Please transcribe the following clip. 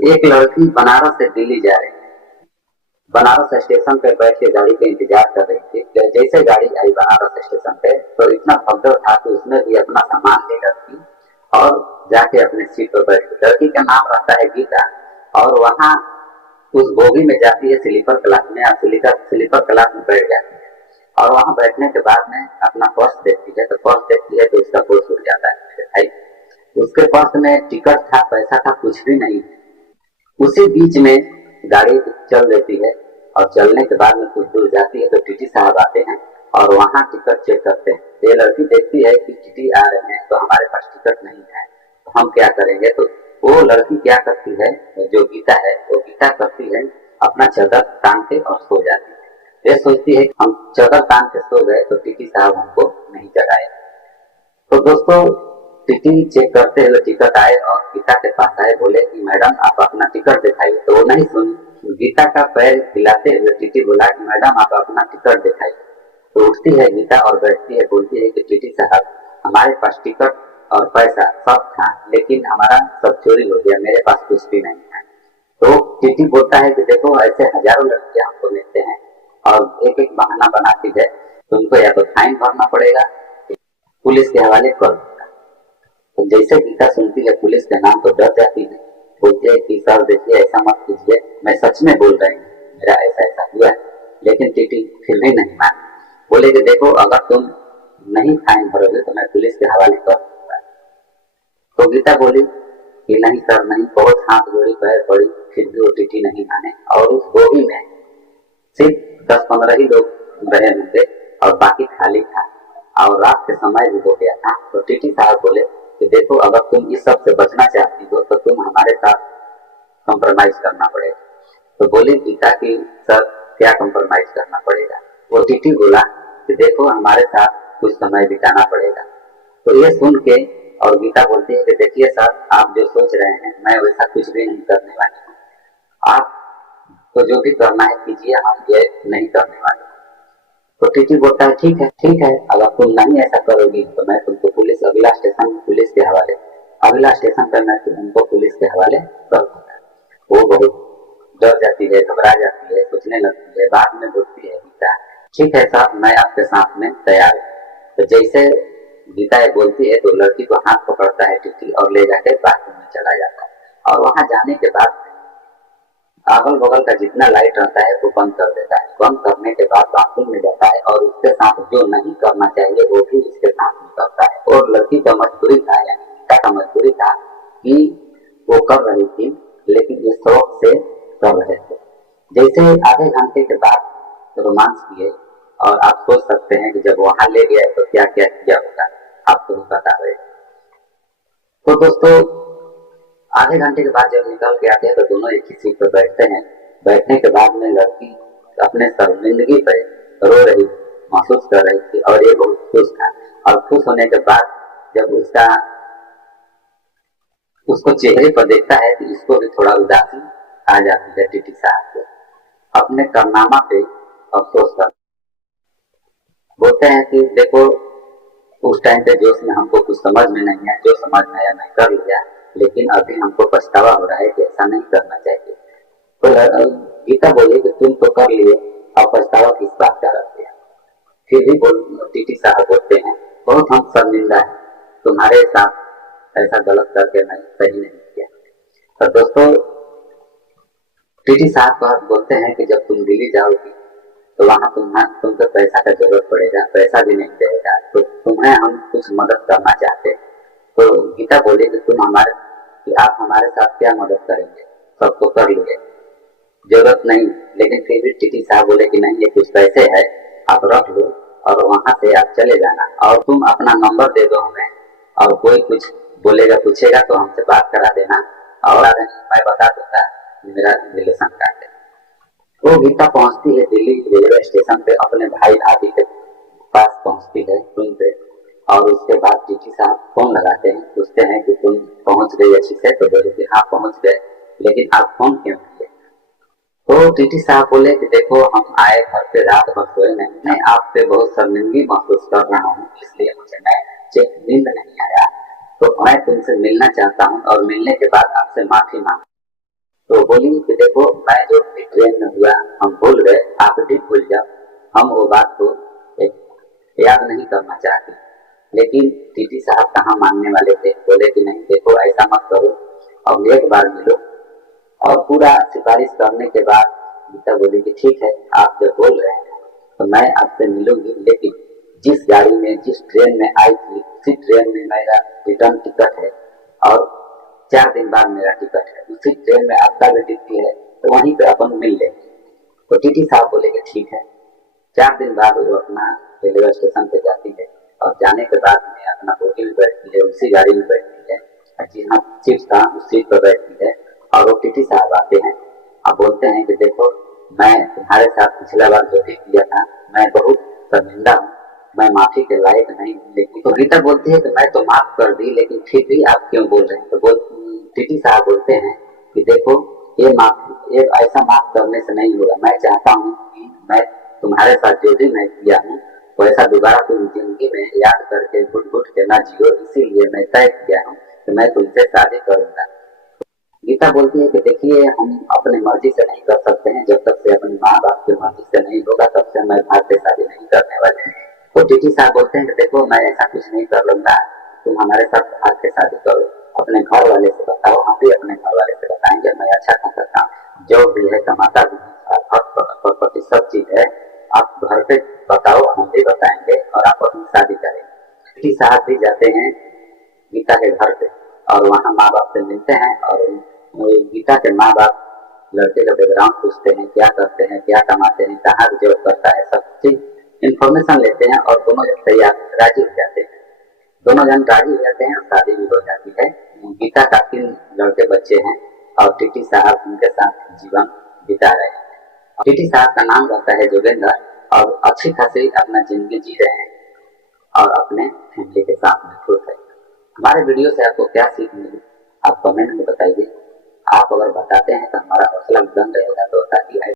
एक लड़की बनारस से दिल्ली जा रही है। बनारस स्टेशन पे बैठ के गाड़ी का इंतजार कर रही थी। जैसे गाड़ी आई बनारस स्टेशन पे तो इतना भगदड़ था कि उसने भी अपना सामान लेकर की और जाके अपने सीट पर बैठ गई। लड़की का नाम रहता है गीता और वहाँ उस बोगी में जाती है स्लीपर क्लास में, और स्लीपर क्लास में बैठ जाती है। और वहाँ बैठने के बाद में अपना पर्स देखती है, तो पर्स देखती है तो उसका पर्स उड़ जाता है मेरे भाई। उसके पर्स में टिकट था, पैसा था, कुछ भी नहीं। उसी बीच में गाड़ी चल देती है और चलने के बाद में कुछ दूर जाती है तो टीटी साहब आते हैं और वहाँ टिकट चेक करते हैं। ये लड़की देखती है कि टीटी आ रहे हैं तो हमारे पास टिकट नहीं है, तो हम क्या करेंगे। तो वो लड़की क्या करती है, जो गीता है वो गीता करती है अपना चादर टांग के और सो जाती है। ये सोचती है कि हम चादर टांग के सो गए तो टीटी साहब हमको नहीं जगाए। तो दोस्तों, टिकट चेक करते हुए टिकट आए और गीता के पास आए, बोले कि मैडम आप अपना टिकट दिखाइए। तो वो नहीं सुनी। गीता का पैर हिलाते हुए टीटी बोला कि मैडम आप अपना टिकट दिखाइए। तो उठती है गीता और बैठती है, बोलती है कि टीटी साहब हमारे पास टिकट और पैसा सब था, लेकिन हमारा सब चोरी हो गया, मेरे पास कुछ भी नहीं है। तो टीटी बोलता है कि देखो ऐसे हजारों लड़कियां हमको मिलते हैं और एक एक बहाना बनाती है, तुमको या तो फाइन भरना पड़ेगा, पुलिस के हवाले कर दूंगा। तो जैसे गीता सुनती है पुलिस के नाम तो डर जाती है, बोलती है कि सर देखिए ऐसा मत कीजिए, मैं सच में बोल रही हूँ, मेरा ऐसा ऐसा हुआ है। लेकिन टीटी फिर भी नहीं मान, बोले कि देखो अगर तुम नहीं फाइन भरोगे तो मैं पुलिस के हवाले कर दूंगा। तो गीता बोली कि नहीं सर नहीं, बहुत हाथ जोड़ी पैर पड़ी, फिर भी वो टीटी नहीं माने। और उस बोगी में सिर्फ 10-15 ही लोग रहे होंगे और बाकी खाली था और रात के समय भी हो गया था। तो टीटी साहब बोले कि देखो अगर तुम इस सब से बचना चाहती हो तो तुम हमारे साथ कंप्रोमाइज करना पड़ेगा। तो बोली गीता की सर क्या कंप्रोमाइज करना पड़ेगा। वो टीटी बोला कि देखो हमारे साथ कुछ समय बिताना पड़ेगा। तो ये सुन के और गीता बोलती है कि देखिए सर आप जो सोच रहे हैं मैं वैसा कुछ भी नहीं करने वाली हूँ, आप तो जो भी करना है कीजिए, हम ये नहीं करने वाले। तो टीटी बोलता है ठीक है, अगर तुम नहीं ऐसा करोगी तो मैं तुमको पुलिस अगला स्टेशन पुलिस के हवाले, अगला स्टेशन पर मैं तुमको पुलिस के हवाले कर दूंगा। वो बहुत डर जाती है, घबरा जाती है, सोचने लगती है, बाद में बोलती है गीता ठीक है साहब मैं आपके साथ में तैयार हूँ। तो जैसे गीता ये बोलती है तो लड़की को हाथ पकड़ता है टीटी और ले जाके बाथरूम में चला जाता है। और वहां जाने के बाद अगल बगल का जितना लाइट रहता है वो बंद कर देता है। बंद करने के बाद बाथरूम में जाता है और उसके साथ जो नहीं करना चाहिए वो भी उसके साथ में करता है। और लड़की का मजबूरी था, यानी गीता का मजबूरी था कि वो कर रही थी लेकिन ये शौक से कर रहे थे। जैसे आधे घंटे के बाद रोमांस किए और आप सोच सकते हैं कि जब वहां ले गया तो क्या क्या किया होगा, आपको भी बता रहे। तो दोस्तों, आधे घंटे के बाद जब निकल के आते हैं तो दोनों एक ही सीट पर बैठते हैं। बैठने के बाद में लड़की अपने शर्मिंदगी पर रो रही महसूस कर रही थी और ये बहुत खुश था। और खुश होने के बाद जब उसको चेहरे पर देखता है तो इसको भी थोड़ा उदासी आ जाती है। टीटी साहब को अपने कारनामा पे अफसोस कर बोलते हैं कि देखो उस टाइम पे जोश में हमको कुछ समझ में नहीं आया, जो समझ में आया मैं कर लिया, लेकिन अभी हमको पछतावा हो रहा है कि ऐसा नहीं करना चाहिए। तो गीता बोली कि तुम तो कर लिए और पछतावा किस बात का रखते हैं। फिर भी टीटी साहब बोलते हैं बहुत हम शर्मिंदा है, तुम्हारे साथ ऐसा गलत करके मैं सही नहीं किया। तो दोस्तों, टीटी साहब बोलते हैं कि जब तुम दिल्ली जाओगी तो वहां तुमको पैसा का जरूरत पड़ेगा, पैसा भी नहीं देगा, तो तुम्हें हम कुछ मदद करना चाहते हैं। तो गीता बोली कि कि आप हमारे साथ क्या मदद करेंगे, सबको कर लिए, जरूरत नहीं। लेकिन फिर भी टीटी साहब बोले कि नहीं ये कुछ पैसे है, आप रख लो और वहां से आप चले जाना और तुम अपना नंबर दे दो हमें, और कोई कुछ बोलेगा पूछेगा तो हमसे बात करा देना और मैं बता दूंगा मेरा रिलेशन कार्ड है। वो गीता पहुंचती है दिल्ली रेलवे स्टेशन पे, अपने भाई भाभी के पास पहुंचती है रूम पे। और उसके बाद टीटी साहब फोन लगाते हैं, पूछते हैं कि तुम पहुंच गई अच्छी से। तो बोले कि हाँ पहुंच गए, लेकिन आप फोन क्यों किए। तो टीटी साहब बोले कि देखो हम आए घर पे, रात भर सोए नहीं, मैं आपसे बहुत शर्मिंदगी महसूस कर रहा हूँ, इसलिए मुझे नींद नहीं आया। तो मैं तुमसे मिलना चाहता हूँ और मिलने के बाद आपसे माफी मांग तो बोली कि देखो मैं जो भी ट्रेन में हुआ हम भूल गए, आप भी भूल जाओ, हम वो बात को एक याद नहीं करना चाहते। लेकिन टीटी साहब कहाँ मानने वाले थे, बोले कि नहीं देखो ऐसा मत करो और एक बार मिलो। और पूरा सिफारिश करने के बाद गीता बोली कि ठीक है आप जब बोल रहे हैं तो मैं आपसे मिलूंगी, लेकिन जिस गाड़ी में जिस ट्रेन में आई थी उसी ट्रेन में मेरा रिटर्न टिकट है और 4 दिन बाद मेरा टिकट है, उसी ट्रेन में आपका भी टिकट है, तो वहीं पे अपन मिल लेंगे। तो टीटी साहब बोले कि ठीक है। 4 दिन बाद वो अपना रेलवे स्टेशन पे जाती है और जाने के बाद में अपना बोगी में बैठती है, उसी गाड़ी में बैठती है, जहाँ सीट था उस सीट पर बैठती है। और वो टीटी साहब आते हैं और बोलते हैं कि देखो मैं तुम्हारे साथ पिछला बार जो भी किया था मैं बहुत शर्मिंदा हूँ, मैं माफी के लायक नहीं हूँ। लेकिन तो गीता बोलती है कि मैं तो माफ कर दी, लेकिन फिर भी आप क्यों बोल रहे हैं। तो टीटी साहब बोलते हैं कि देखो ये ऐसा माफ करने से नहीं होगा, मैं चाहता हूँ कि मैं तुम्हारे साथ जो भी मैं किया हूँ वैसा दोबारा तुम जिंदगी में याद करके घुट घुट के ना जियो, इसीलिए मैं तय किया हूँ कि मैं तुमसे शादी करूंगा। गीता बोलती है कि देखिए हम अपनी मर्जी से नहीं कर सकते हैं, जब तक से अपने माँ बाप की मर्जी से नहीं होगा तब से मैं भाग से शादी नहीं करने वाले। तो टीटी साहब बोलते हैं कि देखो मैं ऐसा कुछ नहीं कर लूंगा, तुम हमारे साथ भाग के शादी करो, अपने घर वाले से बताओ, हम भी अपने घर वाले से बताएंगे, मैं अच्छा खासा काम जो भी है कमाता भी प्रॉपर्टी सब चीज है, आप घर पे बताओ हम भी बताएंगे और आप अपनी शादी करेंगे। टीटी साहब भी जाते हैं गीता के घर पे और वहाँ माँ बाप से मिलते हैं और गीता के माँ बाप लड़के का बैकग्राउंड पूछते हैं, क्या करते हैं, क्या कमाते हैं, कहाँ जॉब करता है, सब चीज इन्फॉर्मेशन लेते हैं और दोनों जन तैयार राजी हो जाते हैं। दोनों जन राजी हो जाते हैं और शादी भी हो जाती है। गीता का 3 लड़के बच्चे हैं और टीटी साहब उनके साथ जीवन बिता रहे हैं। टीटी साहब का नाम रहता है जोगेंद्र और अच्छी खासी अपना जिंदगी जी रहे हैं और अपने फैमिली के साथ में खुश है। हमारे वीडियो से आपको क्या सीख मिली आप कमेंट में बताइए। आप अगर बताते हैं तो हमारा हौसला बुलंद रहेगा, तो ताकि